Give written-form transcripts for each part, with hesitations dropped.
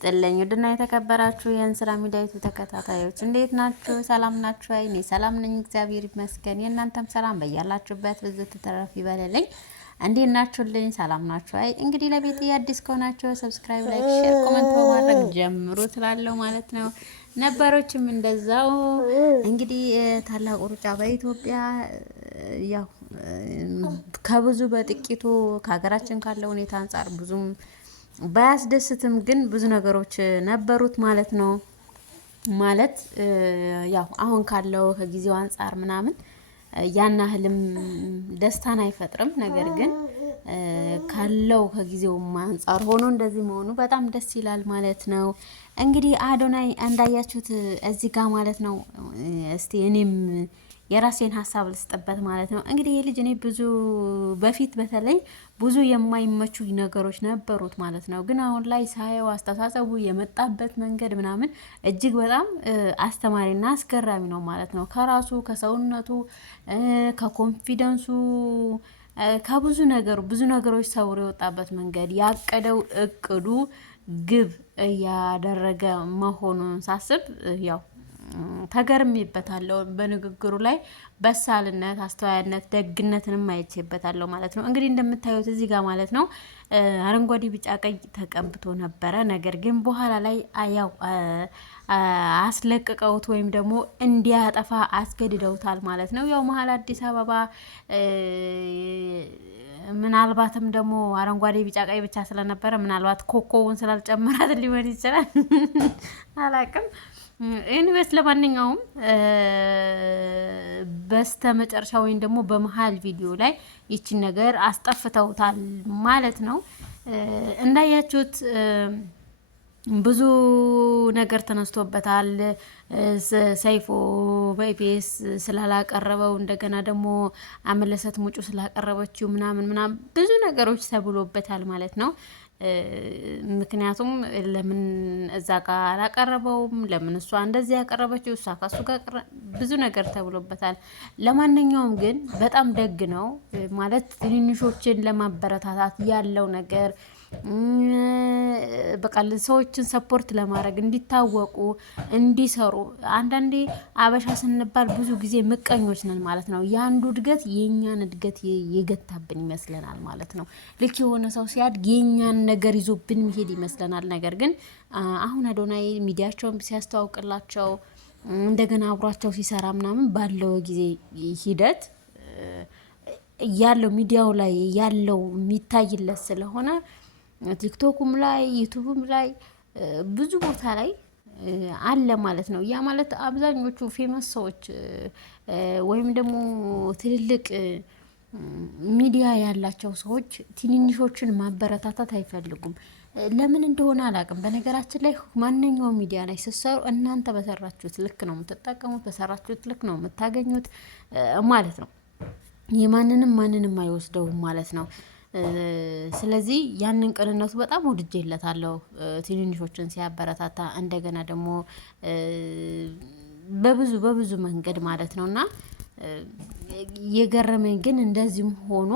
ይስጥልኝ ወድና የተከበራችሁ የእንስራ ሚዲያ ተከታታዮች እንዴት ናችሁ? ሰላም ናችሁ? እኔ ሰላም ነኝ፣ እግዚአብሔር ይመስገን። የእናንተም ሰላም በያላችሁበት በዝት ተረፍ ይበልልኝ። እንዴት ናችሁልኝ? ሰላም ናችሁ? እንግዲህ ለቤት አዲስ ከሆናችሁ ሰብስክራይብ፣ ላይክ፣ ሼር፣ ኮሜንት በማድረግ ጀምሩ ትላለሁ ማለት ነው። ነበሮችም እንደዛው እንግዲህ ታላቁ ሩጫ በኢትዮጵያ ያው ከብዙ በጥቂቱ ከሀገራችን ካለው ሁኔታ አንፃር ብዙም ባያስደስትም ግን ብዙ ነገሮች ነበሩት ማለት ነው። ማለት ያው አሁን ካለው ከጊዜው አንፃር ምናምን ያን ያህልም ደስታን አይፈጥርም። ነገር ግን ካለው ከጊዜው አንፃር ሆኖ እንደዚህ መሆኑ በጣም ደስ ይላል ማለት ነው። እንግዲህ አዶናይ እንዳያችሁት እዚህ ጋር ማለት ነው። እስቲ እኔም የራሴን ሀሳብ ልስጥበት ማለት ነው። እንግዲህ ይሄ ልጅ እኔ ብዙ በፊት በተለይ ብዙ የማይመቹ ነገሮች ነበሩት ማለት ነው። ግን አሁን ላይ ሳየው አስተሳሰቡ የመጣበት መንገድ ምናምን እጅግ በጣም አስተማሪና አስገራሚ ነው ማለት ነው። ከራሱ ከሰውነቱ ከኮንፊደንሱ ከብዙ ብዙ ነገሮች ሰውሮ የወጣበት መንገድ ያቀደው እቅዱ ግብ ያደረገ መሆኑን ሳስብ ያው ተገርሜበታለሁ። በንግግሩ ላይ በሳልነት፣ አስተዋይነት፣ ደግነትንም አይቼበታለሁ ማለት ነው። እንግዲህ እንደምታዩት እዚህ ጋር ማለት ነው አረንጓዴ፣ ቢጫ፣ ቀይ ተቀብቶ ነበረ። ነገር ግን በኋላ ላይ ያው አስለቅቀውት ወይም ደግሞ እንዲያጠፋ አስገድደውታል ማለት ነው። ያው መሀል አዲስ አበባ ምናልባትም ደግሞ አረንጓዴ ቢጫ ቀይ ብቻ ስለነበረ ምናልባት ኮኮውን ስላልጨመራት ሊሆን ይችላል አላቅም። ኤኒዌይስ ለማንኛውም በስተመጨረሻ ወይም ደግሞ በመሃል ቪዲዮ ላይ ይቺን ነገር አስጠፍተውታል ማለት ነው። እንዳያችሁት ብዙ ነገር ተነስቶበታል። ሰይፎ በኢቢኤስ ስላላቀረበው እንደገና ደግሞ አመለሰት ሙጩ ስላቀረበችው ምናምን ብዙ ነገሮች ተብሎበታል ማለት ነው። ምክንያቱም ለምን እዛ ጋር አላቀረበውም? ለምን እሷ እንደዚህ ያቀረበችው? እሷ ካሱ ጋር ብዙ ነገር ተብሎበታል። ለማንኛውም ግን በጣም ደግ ነው ማለት ትንንሾችን ለማበረታታት ያለው ነገር በቃ ሰዎችን ሰፖርት ለማድረግ እንዲታወቁ እንዲሰሩ። አንዳንዴ አበሻ ስንባል ብዙ ጊዜ ምቀኞች ነን ማለት ነው። የአንዱ እድገት የኛን እድገት የገታብን ይመስለናል ማለት ነው። ልክ የሆነ ሰው ሲያድግ የኛን ነገር ይዞብን መሄድ ይመስለናል። ነገር ግን አሁን አዶናይ ሚዲያቸውን ሲያስተዋውቅላቸው እንደገና አብሯቸው ሲሰራ ምናምን ባለው ጊዜ ሂደት ያለው ሚዲያው ላይ ያለው የሚታይለት ስለሆነ ቲክቶኩም ላይ ዩቲዩብም ላይ ብዙ ቦታ ላይ አለ ማለት ነው። ያ ማለት አብዛኞቹ ፌመስ ሰዎች ወይም ደግሞ ትልልቅ ሚዲያ ያላቸው ሰዎች ትንንሾችን ማበረታታት አይፈልጉም። ለምን እንደሆነ አላውቅም። በነገራችን ላይ ማንኛውም ሚዲያ ላይ ስትሰሩ እናንተ በሰራችሁት ልክ ነው የምትጠቀሙት፣ በሰራችሁት ልክ ነው የምታገኙት ማለት ነው። ማንንም አይወስደውም ማለት ነው። ስለዚህ ያንን ቅንነቱ በጣም ወድጄለታለሁ። ትንንሾችን ሲያበረታታ እንደገና ደግሞ በብዙ መንገድ ማለት ነውና የገረመኝ ግን እንደዚህም ሆኖ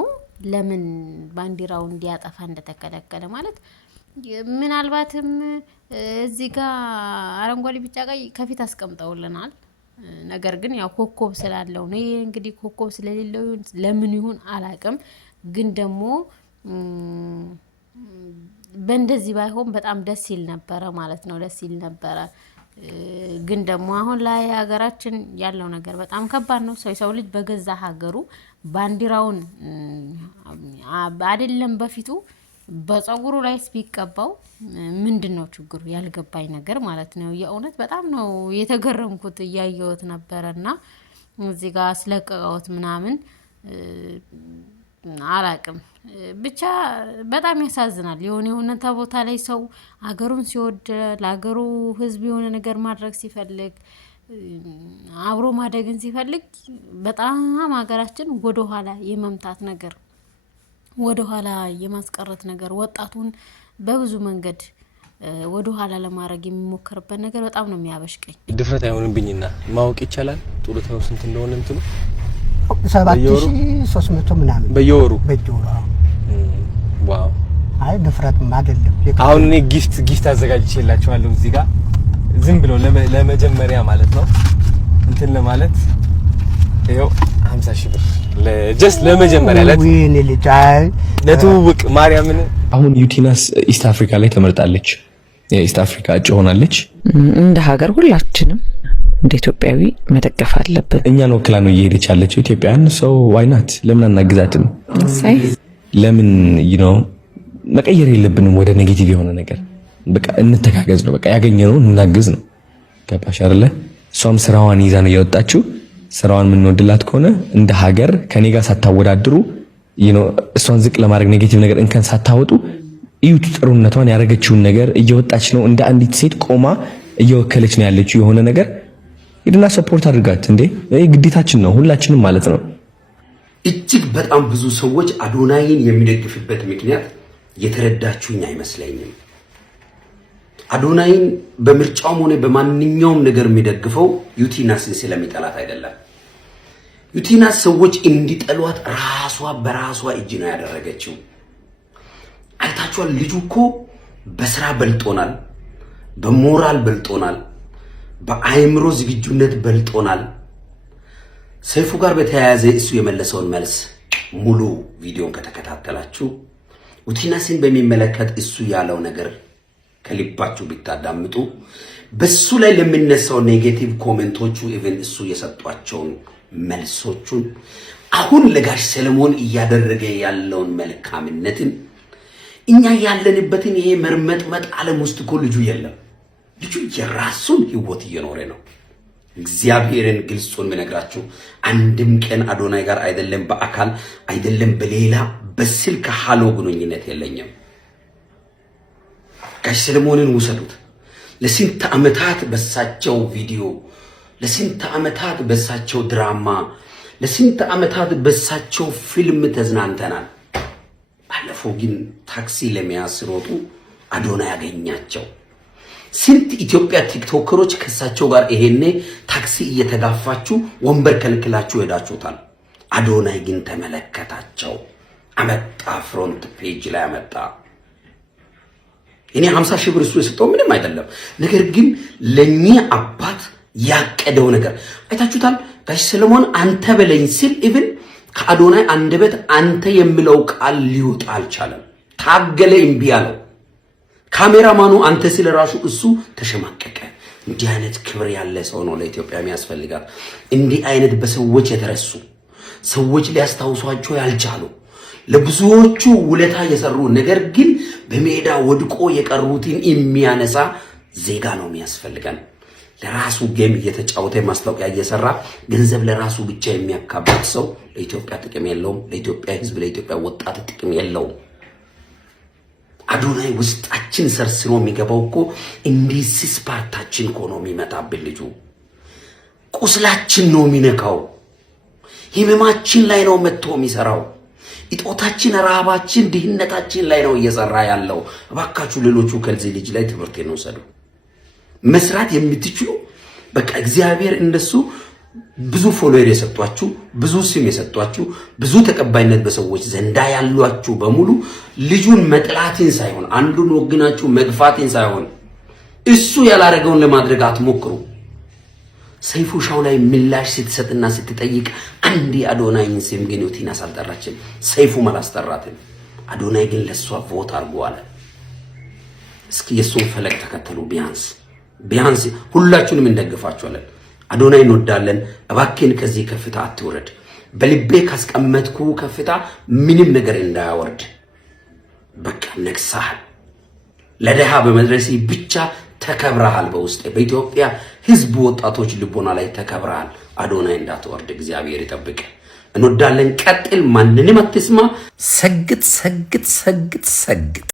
ለምን ባንዲራው እንዲያጠፋ እንደተከለከለ ማለት ምናልባትም እዚህ ጋር አረንጓዴ ቢጫ ቀይ ከፊት አስቀምጠውልናል። ነገር ግን ያው ኮኮብ ስላለው ነው። እንግዲህ ኮኮብ ስለሌለው ለምን ይሁን አላቅም። ግን ደግሞ በእንደዚህ ባይሆን በጣም ደስ ይል ነበረ ማለት ነው። ደስ ይል ነበረ። ግን ደግሞ አሁን ላይ ሀገራችን ያለው ነገር በጣም ከባድ ነው። ሰው ልጅ በገዛ ሀገሩ ባንዲራውን አይደለም በፊቱ በፀጉሩ ላይ ቢቀባው ምንድነው ችግሩ? ያልገባኝ ነገር ማለት ነው። የእውነት በጣም ነው የተገረምኩት እያየሁት ነበረና እዚህ ጋር አስለቀቀውት ምናምን አላቅም። ብቻ በጣም ያሳዝናል። የሆነ ቦታ ላይ ሰው ሀገሩን ሲወድ ለሀገሩ ሕዝብ የሆነ ነገር ማድረግ ሲፈልግ አብሮ ማደግን ሲፈልግ በጣም ሀገራችን ወደኋላ የመምታት ነገር ወደኋላ የማስቀረት ነገር ወጣቱን በብዙ መንገድ ወደኋላ ለማድረግ የሚሞከርበት ነገር በጣም ነው የሚያበሽቀኝ። ድፍረት አይሆንብኝና ማወቅ ይቻላል ጡረታው ስንት እንደሆነ እንትኑ 7300 ምናምን በየወሩ ዋው አይ ድፍረትም አይደለም። አሁን እኔ ጊፍት አዘጋጅቼላችኋለሁ እዚህ ጋር ዝም ብሎ ለመጀመሪያ ማለት ነው እንትን ለማለት ይሄው 50,000 ብር ለጀስት ለመጀመሪያ ወይኔ ልጅ አይ ለትውውቅ ማርያምን። አሁን ዩቲናስ ኢስት አፍሪካ ላይ ተመርጣለች። የኢስት አፍሪካ እጩ ሆናለች። እንደ ሀገር ሁላችንም እንደ ኢትዮጵያዊ መደገፍ አለብን። እኛን ወክላ ነው እየሄደች ያለችው ኢትዮጵያን። ሰው ዋይናት ለምን አናግዛትም? ሳይ ለምን መቀየር የለብንም ወደ ኔጌቲቭ የሆነ ነገር። በቃ እንተጋገዝ ነው። በቃ ያገኘነው እናግዝ ነው። ገባሽ አይደለ? እሷም ስራዋን ይዛ ነው የወጣችው። ስራዋን የምንወድላት ከሆነ እንደ ሀገር ከኔ ጋር ሳታወዳድሩ እሷን ዝቅ ለማድረግ ኔጌቲቭ ነገር እንከን ሳታወጡ እዩት። ጥሩነቷን ያደረገችውን ነገር እየወጣች ነው። እንደ አንዲት ሴት ቆማ እየወከለች ነው ያለችው የሆነ ነገር። ሄድና ሰፖርት አድርጋት እንዴ! ግዴታችን ነው ሁላችንም ማለት ነው። እጅግ በጣም ብዙ ሰዎች አዶናይን የሚደግፍበት ምክንያት የተረዳችሁኝ አይመስለኝም። አዶናይን በምርጫውም ሆነ በማንኛውም ነገር የሚደግፈው ዩቲናስን ስለሚጠላት አይደለም። ዩቲናስ ሰዎች እንዲጠሏት ራሷ በራሷ እጅ ነው ያደረገችው። አይታችኋል። ልጁ እኮ በስራ በልጦናል፣ በሞራል በልጦናል፣ በአይምሮ ዝግጁነት በልጦናል። ሰይፉ ጋር በተያያዘ እሱ የመለሰውን መልስ ሙሉ ቪዲዮን ከተከታተላችሁ ዩቲናስን በሚመለከት እሱ ያለው ነገር ከልባችሁ ቢታዳምጡ በሱ ላይ ለሚነሳው ኔጌቲቭ ኮሜንቶቹ ኢቭን እሱ የሰጧቸውን መልሶቹን አሁን ለጋሽ ሰለሞን እያደረገ ያለውን መልካምነትን እኛ ያለንበትን ይሄ መርመጥመጥ ዓለም ውስጥ እኮ ልጁ የለም። ልጁ የራሱን ህይወት እየኖረ ነው። እግዚአብሔርን ግልጹን ምነግራችሁ አንድም ቀን አዶናይ ጋር አይደለም በአካል አይደለም በሌላ በስልክ ሃሎ ግንኙነት የለኝም። ጋሽ ሰለሞንን ውሰዱት። ለስንት ዓመታት በሳቸው ቪዲዮ፣ ለስንት ዓመታት በሳቸው ድራማ፣ ለስንት ዓመታት በሳቸው ፊልም ተዝናንተናል። ባለፈው ግን ታክሲ ለመያዝ ሲሮጡ አዶናይ ያገኛቸው። ስንት ኢትዮጵያ ቲክቶከሮች ከሳቸው ጋር ይሄኔ ታክሲ እየተጋፋችሁ ወንበር ከልክላችሁ ሄዳችሁታል። አዶናይ ግን ተመለከታቸው፣ አመጣ፣ ፍሮንት ፔጅ ላይ አመጣ። እኔ 50,000 ብር እሱ የሰጠው ምንም አይደለም። ነገር ግን ለኚህ አባት ያቀደው ነገር አይታችሁታል። ጋሽ ሰለሞን አንተ በለኝ ሲል ኢቭን ከአዶናይ አንደበት አንተ የሚለው ቃል ሊወጣ አልቻለም። ታገለ፣ እምቢ አለው። ካሜራማኑ አንተ ሲል ራሱ እሱ ተሸማቀቀ። እንዲህ አይነት ክብር ያለ ሰው ነው ለኢትዮጵያ የሚያስፈልጋት። እንዲህ አይነት በሰዎች የተረሱ ሰዎች ሊያስታውሷቸው ያልቻሉ ለብዙዎቹ ውለታ የሰሩ ነገር ግን በሜዳ ወድቆ የቀሩትን የሚያነሳ ዜጋ ነው የሚያስፈልገን። ለራሱ ጌም እየተጫወተ ማስታወቂያ እየሰራ ገንዘብ ለራሱ ብቻ የሚያካብት ሰው ለኢትዮጵያ ጥቅም የለውም። ለኢትዮጵያ ሕዝብ፣ ለኢትዮጵያ ወጣት ጥቅም የለውም። አዶናይ ውስጣችን ሰርስሮ የሚገባው እኮ እንዲህ ሲስ ፓርታችን እኮ ነው የሚመጣብን። ልጁ ቁስላችን ነው የሚነካው። ህመማችን ላይ ነው መጥቶ የሚሰራው። ኢጦታችን፣ ረሃባችን፣ ድህነታችን ላይ ነው እየሰራ ያለው። እባካችሁ ሌሎቹ ከዚህ ልጅ ላይ ትምህርት እንውሰዱ። መስራት የምትችሉ በቃ እግዚአብሔር እንደሱ ብዙ ፎሎወር የሰጧችሁ፣ ብዙ ስም የሰጧችሁ፣ ብዙ ተቀባይነት በሰዎች ዘንዳ ያሏችሁ በሙሉ ልጁን መጥላትን ሳይሆን አንዱን ወግናችሁ መግፋትን ሳይሆን እሱ ያላረገውን ለማድረግ አትሞክሩ። ሰይፉ ሻው ላይ ምላሽ ስትሰጥና ስትጠይቅ አንድ አዶናይን ስም ግን ዩቲናስ አልጠራችም፣ ሰይፉም አላስጠራትም። አዶናይ ግን ለሷ ቮት አድርጓል። እስኪ የሱን ፈለግ ተከተሉ። ቢያንስ ሁላችሁንም እንደግፋችኋለን። አዶናይ እንወዳለን። እባክህን ከዚህ ከፍታ አትውረድ። በልቤ ካስቀመጥኩ ከፍታ ምንም ነገር እንዳያወርድ። በቃ ነግሳሃል። ለደሃ በመድረስ ብቻ ተከብረሃል። በውስጥ በኢትዮጵያ ህዝብ ወጣቶች ልቦና ላይ ተከብረሃል። አዶናይ እንዳትወርድ እግዚአብሔር ይጠብቅ። እንወዳለን። ቀጥል። ማንንም አትስማ። ሰግጥ ሰግጥ ሰግጥ ሰግጥ